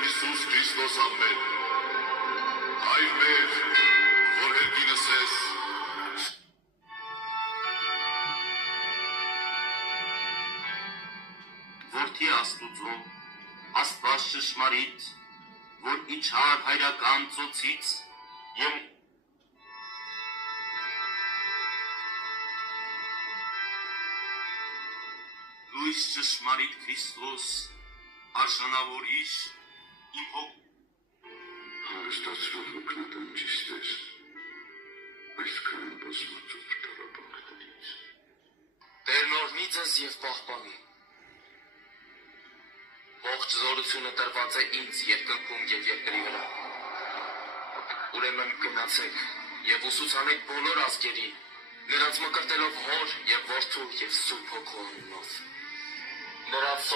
Հիսուս Քրիստոս ամեն, Հայր մեր, որ հերկինս ես, Որդի Աստուծո, Աստված ճշմարիտ, որ իջար հայրական ծոցից և լույս ճշմարիտ Քրիստոս, արժանավորիչ իմ հոգ հարստացրով օգնատան ճիշտ ես, այսքան բազմածով տարապանքներից։ Տերն օրհնի ձեզ և պահպանի։ Ողջ զորությունը տրված է ինձ երկնքում և երկրի վրա։ Ուրեմն գնացեք և ուսուցանեք բոլոր ազգերին, նրանց մկրտելով Հոր և Որդու և Սուրբ Հոգու անունով։ Նրանց